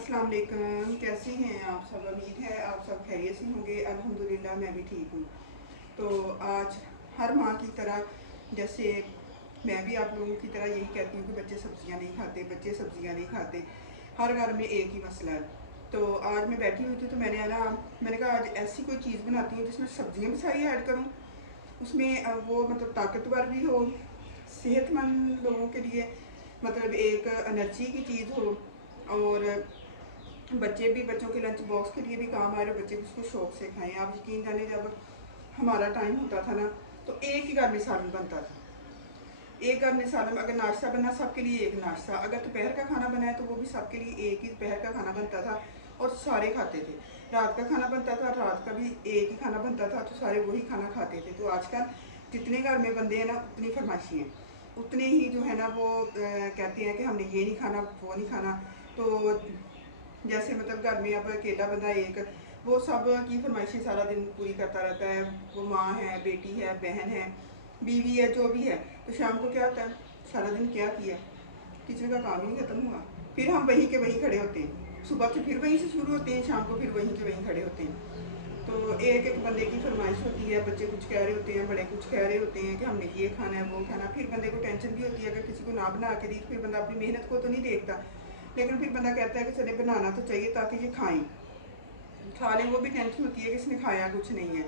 अस्सलाम वालेकुम, कैसी हैं आप सब। उम्मीद है आप सब खैरियत से होंगे। अल्हम्दुलिल्लाह मैं भी ठीक हूँ। तो आज हर माँ की तरह, जैसे मैं भी आप लोगों की तरह यही कहती हूँ कि बच्चे सब्जियाँ नहीं खाते, बच्चे सब्जियाँ नहीं खाते। हर घर में एक ही मसला है। तो आज मैं बैठी हुई थी तो मैंने कहा आज ऐसी कोई चीज़ बनाती हूँ जिसमें सब्जियाँ भी सारी ऐड करूँ, उसमें वो मतलब ताकतवर भी हो, सेहतमंद लोगों के लिए मतलब एक एनर्जी की चीज़ हो, और बच्चों के लंच बॉक्स के लिए भी काम आ रहे, बच्चे भी उसको शौक से खाएं। आप यकीन जाने, जब हमारा टाइम होता था ना तो एक ही घर में सालन बनता था। एक घर में सालन, अगर नाश्ता बना सबके लिए एक नाश्ता, अगर दोपहर का खाना बनाया तो वो भी सबके लिए एक ही दोपहर का खाना बनता था और सारे खाते थे। रात का खाना बनता था, रात का भी एक ही खाना बनता था, तो सारे वही खाना खाते थे। तो आजकल जितने घर में बंदे हैं ना उतनी फरमाइशी हैं, उतने ही जो है ना वो कहते हैं कि हमने ये नहीं खाना वो नहीं खाना। तो जैसे मतलब घर में अब अकेला बंदा एक, वो सब की फरमाइशें सारा दिन पूरी करता रहता है। वो माँ है, बेटी है, बहन है, बीवी है, जो भी है। तो शाम को क्या होता है, सारा दिन क्या किया, किचन का काम ही नहीं खत्म हुआ, फिर हम वहीं के वहीं खड़े होते हैं। सुबह से फिर वहीं से शुरू होते हैं, शाम को फिर वहीं के वहीं खड़े होते हैं। तो एक एक बंदे की फरमाइश होती है, बच्चे कुछ कह रहे होते हैं, बड़े कुछ कह रहे होते हैं कि हमने ये खाना है वो खाना। फिर बंदे को टेंशन भी होती है, अगर किसी को ना बना के दी तो फिर बंदा अपनी मेहनत को तो नहीं देखता, लेकिन फिर बंदा कहता है कि चले बनाना तो चाहिए ताकि ये खाएं, खा लें। वो भी टेंशन होती है कि इसने खाया कुछ नहीं है।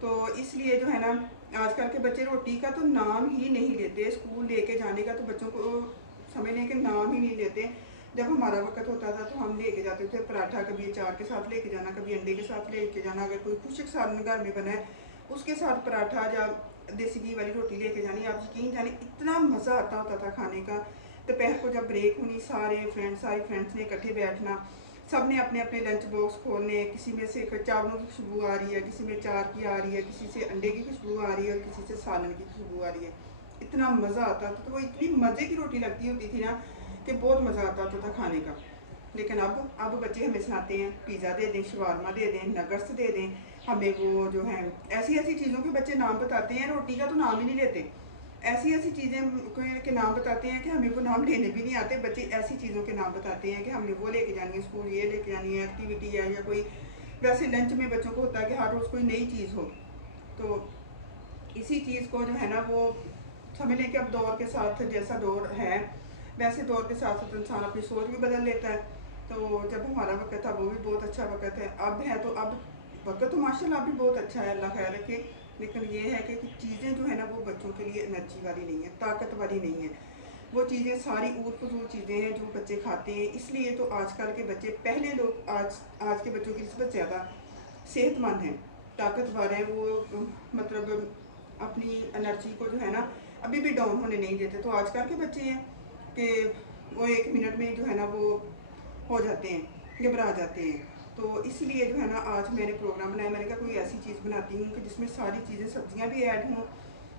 तो इसलिए जो है ना, आजकल के बच्चे रोटी का तो नाम ही नहीं लेते, स्कूल लेके जाने का तो बच्चों को समझने के नाम ही नहीं लेते। जब हमारा वक्त होता था तो हम लेके जाते थे पराठा, कभी अचार के साथ लेके जाना, कभी अंडे के साथ लेके जाना, अगर कोई खुशक सालन घर में बना है उसके साथ पराठा या देसी घी वाली रोटी लेके जानी। आप यकीन जाने इतना मज़ा आता होता था खाने का। दोपहर को जब ब्रेक होनी, सारी फ्रेंड्स ने इकट्ठे बैठना, सब ने अपने अपने लंच बॉक्स खोलने, किसी में से चावलों की खुशबू आ रही है, किसी में चार की आ रही है, किसी से अंडे की खुशबू आ रही है और किसी से सालन की खुशबू आ रही है। इतना मज़ा आता था। तो वो इतनी मज़े की रोटी लगती होती थी ना कि बहुत मज़ा आता होता था खाने का। लेकिन अब बच्चे हमें सुनाते हैं पिज़्ज़ा दे दें, शवारमा दे दें, नगर्स दे दें हमें। वो जो है ऐसी ऐसी चीज़ों के बच्चे नाम बताते हैं, रोटी का तो नाम ही नहीं लेते। ऐसी ऐसी चीज़ें के नाम बताते हैं कि हमें वो नाम लेने भी नहीं आते। बच्चे ऐसी चीज़ों के नाम बताते हैं कि हमने वो लेके जानी है स्कूल, ये लेके जानी है, एक्टिविटी है या कोई। वैसे लंच में बच्चों को होता है कि हर रोज़ कोई नई चीज़ हो। तो इसी चीज़ को जो है ना वो समझ लें कि अब दौर के साथ, जैसा दौर है वैसे दौर के साथ साथ इंसान अपनी सोच भी बदल लेता है। तो जब हमारा वक्त था वो भी बहुत अच्छा वक्त है, अब है तो अब वक्त तो माशाल्लाह अभी बहुत अच्छा है, अल्लाह खैर रखे। लेकिन ये है कि कुछ चीज़ें जो है ना वो बच्चों के लिए एनर्जी वाली नहीं है, ताकत वाली नहीं है। वो चीज़ें सारी ऊट फजूल चीज़ें हैं जो बच्चे खाते हैं। इसलिए तो आजकल के बच्चे, पहले लोग आज के बच्चों की निस्बत ज़्यादा सेहतमंद हैं, ताकतवर हैं। वो मतलब अपनी एनर्जी को जो है ना अभी भी डाउन होने नहीं देते। तो आजकल के बच्चे हैं कि वो एक मिनट में जो है ना वो हो जाते हैं, घबरा जाते हैं। तो इसलिए जो है ना आज मैंने प्रोग्राम बनाया, मैंने कहा कोई ऐसी चीज़ बनाती हूँ कि जिसमें सारी चीज़ें, सब्जियाँ भी ऐड हों,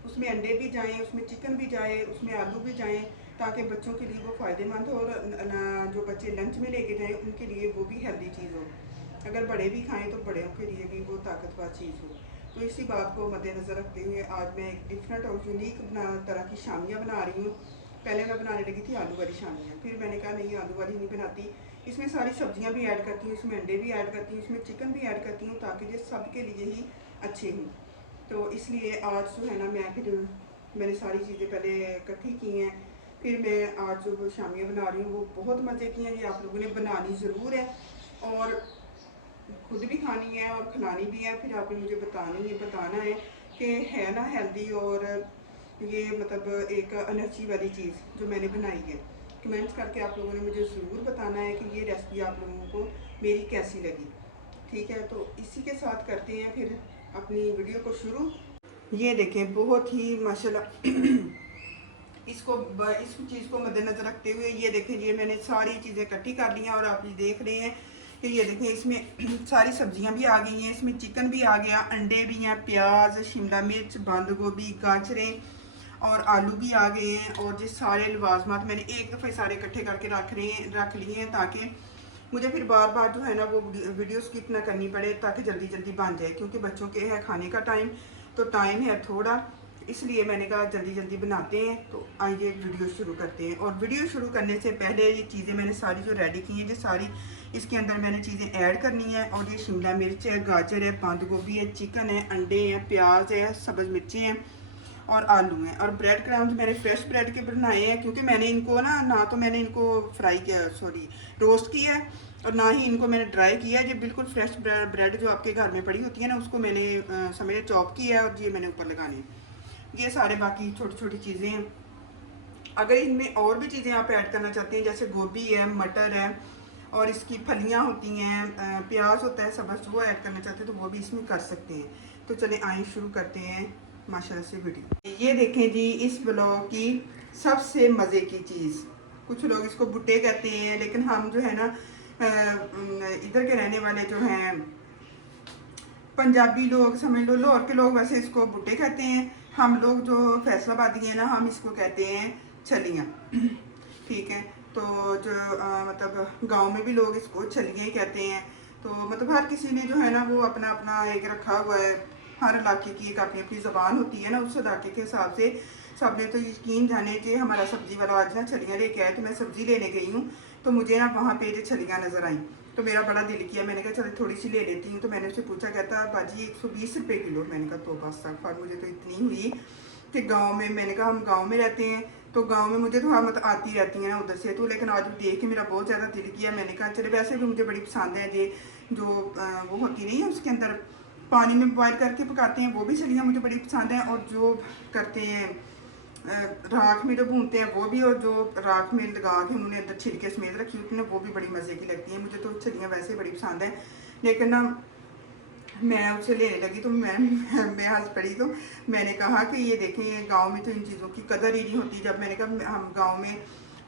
उसमें अंडे भी जाएँ, उसमें चिकन भी जाए, उसमें आलू भी जाएँ, ताकि बच्चों के लिए वो फ़ायदेमंद हो और जो बच्चे लंच में लेके जाएँ उनके लिए वो भी हेल्दी चीज़ हो। अगर बड़े भी खाएँ तो बड़ों के लिए भी वो ताकतवर चीज़ हो। तो इसी बात को मद्देनज़र रखते हुए आज मैं एक डिफरेंट और यूनिक तरह की शामियाँ बना रही हूँ। पहले मैं बनाने लगी थी आलू वाली शामियाँ, फिर मैंने कहा नहीं आलू वाली नहीं बनाती, इसमें सारी सब्जियां भी ऐड करती हूँ, इसमें अंडे भी ऐड करती हूँ, इसमें चिकन भी ऐड करती हूँ, ताकि ये सब के लिए ही अच्छे हों। तो इसलिए आज जो है ना मैंने सारी चीज़ें पहले इकट्ठी की हैं, फिर मैं आज जो शामियाँ बना रही हूँ वो बहुत मज़े की हैं। ये आप लोगों ने बनानी ज़रूर है और खुद भी खानी है और खिलानी भी है। फिर आपने मुझे बताना है कि है ना हेल्दी और ये मतलब एक एनर्जी वाली चीज़ जो मैंने बनाई है। कमेंट्स करके आप लोगों ने मुझे ज़रूर बताना है कि ये रेसिपी आप लोगों को मेरी कैसी लगी। ठीक है, तो इसी के साथ करते हैं फिर अपनी वीडियो को शुरू। ये देखें, बहुत ही माशाल्लाह इस चीज़ को मद्देनज़र रखते हुए ये देखें, ये मैंने सारी चीज़ें इकट्ठी कर ली हैं और आप ये देख रहे हैं कि ये देखें इसमें सारी सब्जियां भी आ गई हैं, इसमें चिकन भी आ गया, अंडे भी हैं, प्याज, शिमला मिर्च, बंद गोभी, गाजरें और आलू भी आ गए हैं। और ये सारे लवाजमात मैंने एक दफ़े सारे इकट्ठे करके रख लिए हैं, ताकि मुझे फिर बार बार जो है ना वो वीडियो स्किप ना करनी पड़े, ताकि जल्दी जल्दी बन जाए। क्योंकि बच्चों के है खाने का टाइम, तो टाइम है थोड़ा, इसलिए मैंने कहा जल्दी जल्दी बनाते हैं, तो आइए वीडियो शुरू करते हैं। और वीडियो शुरू करने से पहले ये चीज़ें मैंने सारी जो रेडी की हैं, ये सारी इसके अंदर मैंने चीज़ें ऐड करनी है। और ये शिमला मिर्च है, गाजर है, बंद गोभी है, चिकन है, अंडे हैं, प्याज है, सब्ज़ मिर्ची हैं और आलू हैं। और ब्रेड क्रम्स मैंने फ्रेश ब्रेड के बनाए हैं, क्योंकि मैंने इनको ना तो मैंने इनको फ्राई किया, सॉरी रोस्ट किया है, और ना ही इनको मैंने ड्राई किया है। ये बिल्कुल फ्रेश ब्रेड जो आपके घर में पड़ी होती है ना, उसको मैंने समझे चॉप किया है और ये मैंने ऊपर लगाने हैं। ये सारे बाकी छोटी छोटी चीज़ें हैं। अगर इनमें और भी चीज़ें आप ऐड करना चाहते हैं, जैसे गोभी है, मटर है और इसकी फलियां होती हैं, प्याज होता है सब्ज़, वो ऐड करना चाहते हैं तो वो भी इसमें कर सकते हैं। तो चलें आइए शुरू करते हैं माशाल्लाह से वीडियो। ये देखें जी, इस ब्लॉग की सबसे मज़े की चीज़, कुछ लोग इसको बुट्टे कहते हैं, लेकिन हम जो है ना इधर के रहने वाले जो हैं पंजाबी लोग, समझ लो लाहौर के लोग, वैसे इसको बुट्टे कहते हैं। हम लोग जो फैसलाबादी हैं ना, हम इसको कहते हैं छलियाँ। ठीक है, तो जो मतलब गांव में भी लोग इसको छलियाँ ही कहते हैं। तो मतलब हर किसी ने जो है ना वो अपना अपना एक रखा हुआ है, हर इलाके की एक अपनी अपनी ज़बान होती है ना, उस इलाके के हिसाब से सब ने तो यकीन जाने कि हमारा सब्ज़ी वाला आज ना छलियाँ लेके आए। तो मैं सब्ज़ी लेने गई हूँ, तो मुझे ना वहाँ पे जो छलियाँ नज़र आई, तो मेरा बड़ा दिल किया, मैंने कहा चलो थोड़ी सी ले लेती हूँ। तो मैंने उससे पूछा, कहता बाजी 120 रुपये किलो। मैंने कहा तो बस तक मुझे तो इतनी हुई कि गांव में, मैंने कहा हम गांव में रहते हैं तो गांव में मुझे तो हाँ मतलब आती रहती है ना उधर से, तो लेकिन आज देख के मेरा बहुत ज़्यादा दिल किया। मैंने कहा चले, वैसे भी मुझे बड़ी पसंद है ये जो वो होती नहीं है, उसके अंदर पानी में बॉयल करके पकाते हैं, वो भी छलियाँ मुझे बड़ी पसंद है। और जो करते हैं राख में जो भूनते हैं वो भी, और जो राख में लगा के उन्होंने अंदर छिलके समेत रखी होती है ना, वो भी बड़ी मज़े की लगती है। मुझे तो छलियाँ वैसे बड़ी पसंद है, लेकिन ना मैं उसे लेने लगी तो मैं हंस पड़ी। तो मैंने कहा कि ये देखें, ये गांव में तो इन चीज़ों की कदर ही नहीं होती। जब मैंने कहा हम गांव में,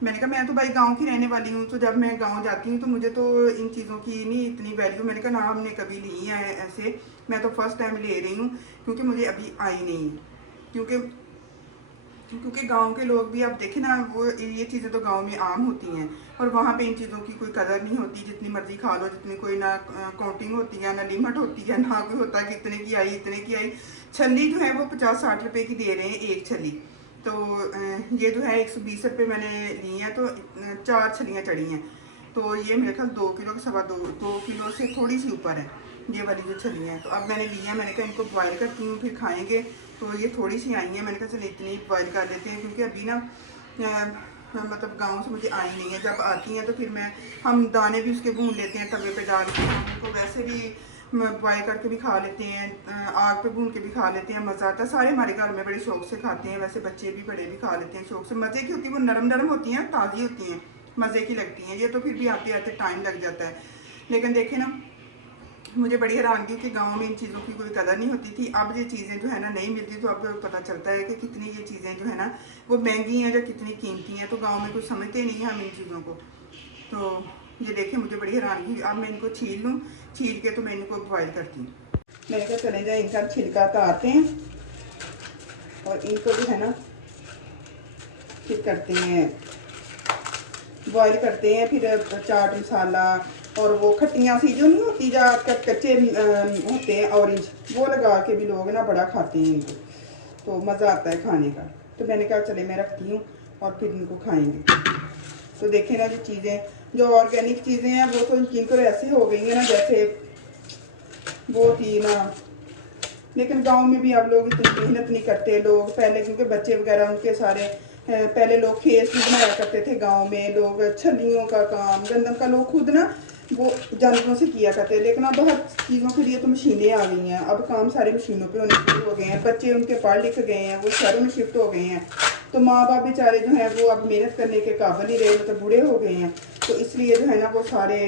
मैंने कहा मैं तो भाई गांव की रहने वाली हूँ, तो जब मैं गांव जाती हूँ तो मुझे तो इन चीज़ों की नहीं इतनी वैल्यू, मैंने कहा ना हमने कभी ली है ऐसे, मैं तो फर्स्ट टाइम ले रही हूँ, क्योंकि मुझे अभी आई नहीं है। क्योंकि गांव के लोग भी, आप देखें ना, वो ये चीज़ें तो गांव में आम होती हैं, और वहाँ पे इन चीज़ों की कोई कदर नहीं होती। जितनी मर्जी खा लो, जितनी कोई ना काउंटिंग होती है, ना लिमिट होती है, ना कोई होता है कि इतने की आई इतने की आई। छली जो है वो 50-60 रुपये की दे रहे हैं एक छली। तो ये जो है 120 रुपये मैंने ली हैं, तो 4 छलियाँ चढ़ी हैं। तो ये मेरे ख्याल 2 किलो सवा 2 किलो से थोड़ी सी ऊपर है ये वाली जो छलियाँ हैं। तो अब मैंने ली हैं, मैंने कहा इनको बॉयल करती हूँ फिर खाएँगे। तो ये थोड़ी सी आई हैं, मैंने कहा चलिए इतनी बॉयल कर देते हैं, क्योंकि अभी ना मतलब गांव से मुझे आई नहीं है। जब आती हैं तो फिर हम दाने भी उसके भून लेते हैं तवे पे डाल के, हम उनको वैसे भी बॉयल करके भी खा लेते हैं, आग पे भून के भी खा लेते हैं, मज़ा आता है। सारे हमारे घर में बड़े शौक से खाते हैं, वैसे बच्चे भी बड़े भी खा लेते हैं शौक से। मज़े की होती है, वो नरम नरम होती हैं, ताज़ी होती हैं, मज़े की लगती हैं। ये तो फिर भी आते आते टाइम लग जाता है। लेकिन देखें ना, मुझे बड़ी हैरानगी कि गांव में इन चीज़ों की कोई कदर नहीं होती थी। अब ये चीज़ें जो है ना नहीं मिलती, तो अब पता चलता है कि कितनी ये चीज़ें जो है ना वो महंगी हैं या कितनी कीमती हैं। तो गांव में कुछ समझते नहीं हैं हम इन चीज़ों को। तो ये देखें, मुझे बड़ी हैरानगी। अब मैं इनको छील लूँ, छील के तो मैं इनको बॉयल करती हूँ। मैंने कहा चले जाए, इनका छिलका उतारते हैं और इनको जो है ना फिर करते हैं, बॉयल करते हैं। फिर चाट मसाला और वो खट्टियाँ सी जो नहीं होती, जो कच्चे होते हैं ऑरेंज, वो लगा के भी लोग ना बड़ा खाते हैं इनको, तो मज़ा आता है खाने का। तो मैंने कहा चले मैं रखती हूँ और फिर इनको खाएंगे। तो देखें ना, जो चीज़ें जो ऑर्गेनिक चीज़ें हैं वो तो जिनको ऐसे हो गई हैं ना जैसे वो थी ना। लेकिन गांव में भी अब लोग इतनी मेहनत नहीं करते लोग पहले, क्योंकि बच्चे वगैरह उनके सारे पहले लोग खेत भी बनाया करते थे गांव में। लोग छलियों का काम, गंदम का लोग खुद ना वो जानवरों से किया करते हैं। लेकिन अब हर चीज़ों के लिए तो मशीनें आ गई हैं, अब काम सारे मशीनों पे होने शुरू हो गए हैं। बच्चे उनके पढ़ लिख गए हैं, वो शहरों में शिफ्ट हो गए हैं, तो माँ बाप बेचारे जो हैं वो अब मेहनत करने के काबिल नहीं रहे, मतलब बूढ़े हो गए हैं। तो इसलिए जो है ना वो सारे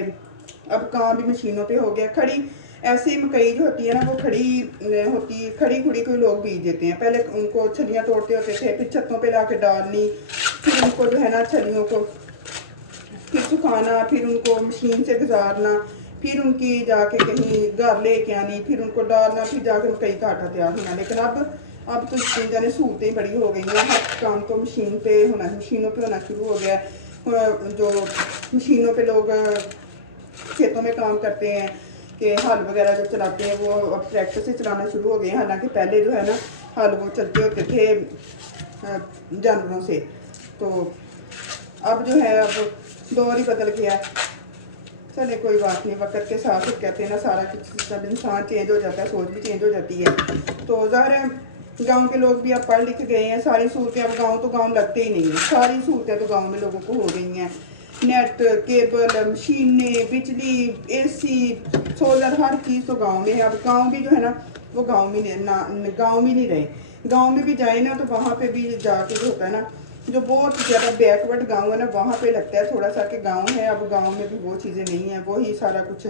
अब काम भी मशीनों पे हो गया। खड़ी ऐसी मकई जो होती है ना, वो खड़ी खुड़ी कोई लोग बीज देते हैं। पहले उनको छलियाँ तोड़ते होते थे, फिर छतों पे ला के डालनी, फिर उनको जो है ना छलियों को फिर सुखाना, फिर उनको मशीन से गुजारना, फिर उनकी जाके कहीं घर लेके आनी, फिर उनको डालना, फिर जाके मकई का आटा तैयार होना। लेकिन अब तो इतनी जाने सहूलतें बड़ी हो गई हैं, हर काम तो मशीन पे होना, मशीनों पे होना शुरू हो गया है। जो मशीनों पे लोग खेतों में काम करते हैं कि हल वगैरह जो चलाते हैं वो अब ट्रैक्टर से चलाना शुरू हो गए हैं। हालांकि पहले जो है ना हल वो चलते होते थे जानवरों से। तो अब जो है अब दौर ही बदल गया है। चले कोई बात नहीं, वक्त के साथ कहते हैं ना सारा कुछ, जब इंसान चेंज हो जाता है सोच भी चेंज हो जाती है। तो ज़ाहिर है गांव के लोग भी अब पढ़ लिख गए हैं, सारी सहूलतें अब गांव तो गांव लगते ही नहीं है, सारी सहूलतें तो गांव में लोगों को हो गई हैं। नेट, केबल, मशीनें, बिजली, एसी, सोलर, हर चीज़ तो गांव में है। अब गांव भी जो है ना वो गांव में गांव में नहीं रहे। गांव में भी जाए ना तो वहाँ पे भी जाके जो होता है ना, जो बहुत ज़्यादा बैकवर्ड गांव है ना वहाँ पे लगता है थोड़ा सा कि गांव है। अब गांव में भी वो चीज़ें नहीं है, वो ही सारा कुछ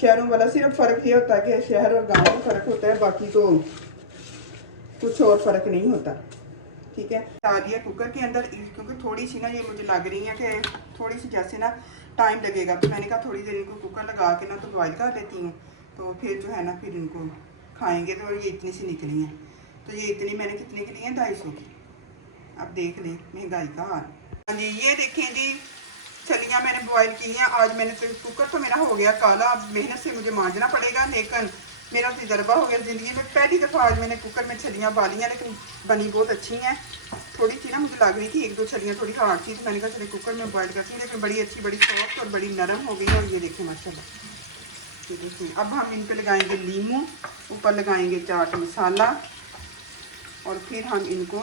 शहरों वाला। सिर्फ फ़र्क ये होता है कि शहर और गांव में फ़र्क होता है, बाकी तो कुछ और फ़र्क नहीं होता। ठीक है, डाल दिया कुकर के अंदर, क्योंकि थोड़ी सी ना ये मुझे लग रही है कि थोड़ी सी जैसे ना टाइम लगेगा, तो मैंने कहा थोड़ी देर इनको कुकर लगा के ना तो बॉयल कर लेती हूँ, तो फिर जो है ना फिर इनको खाएंगे। तो ये इतनी सी निकली हैं, तो ये इतनी मैंने कितने की ली हैं, 250 की। अब देख लें महंगाई का हाल। हाँ जी, ये देखें जी छलियाँ मैंने बॉयल की हैं। आज मैंने तो कुकर तो मेरा हो गया काला, अब मेहनत से मुझे मांजना पड़ेगा, लेकिन मेरा तजर्बा हो गया ज़िंदगी में। पहली दफ़ा आज मैंने कुकर में छलियाँ बाली हैं, लेकिन बनी बहुत अच्छी हैं। थोड़ी सी ना मुझे लग रही थी एक दो छलियाँ थोड़ी हार्ड थी, तो मैंने कहा चलिए कुकर में बॉयल करती हूँ, लेकिन बड़ी अच्छी, बड़ी सॉफ्ट और बड़ी नरम हो गई है। और ये देखें माशाल्लाह, ठीक है। अब हम इन पर लगाएंगे नींबू, ऊपर लगाएंगे चाट मसाला, और फिर हम इनको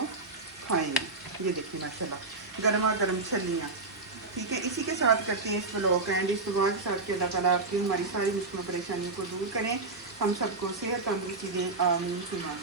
खाएंगे। ये देखिए माशाल्लाह गर्मा गर्म छलियाँ। ठीक है, इसी के साथ करते हैं इस ब्लॉग का एंड। इस दुआ के साथ कि अल्लाह ताला आपकी हमारी सारी मुश्किल परेशानियों को दूर करें, हम सबको सेहत तंदुरुस्ती दें, आमीन सुना।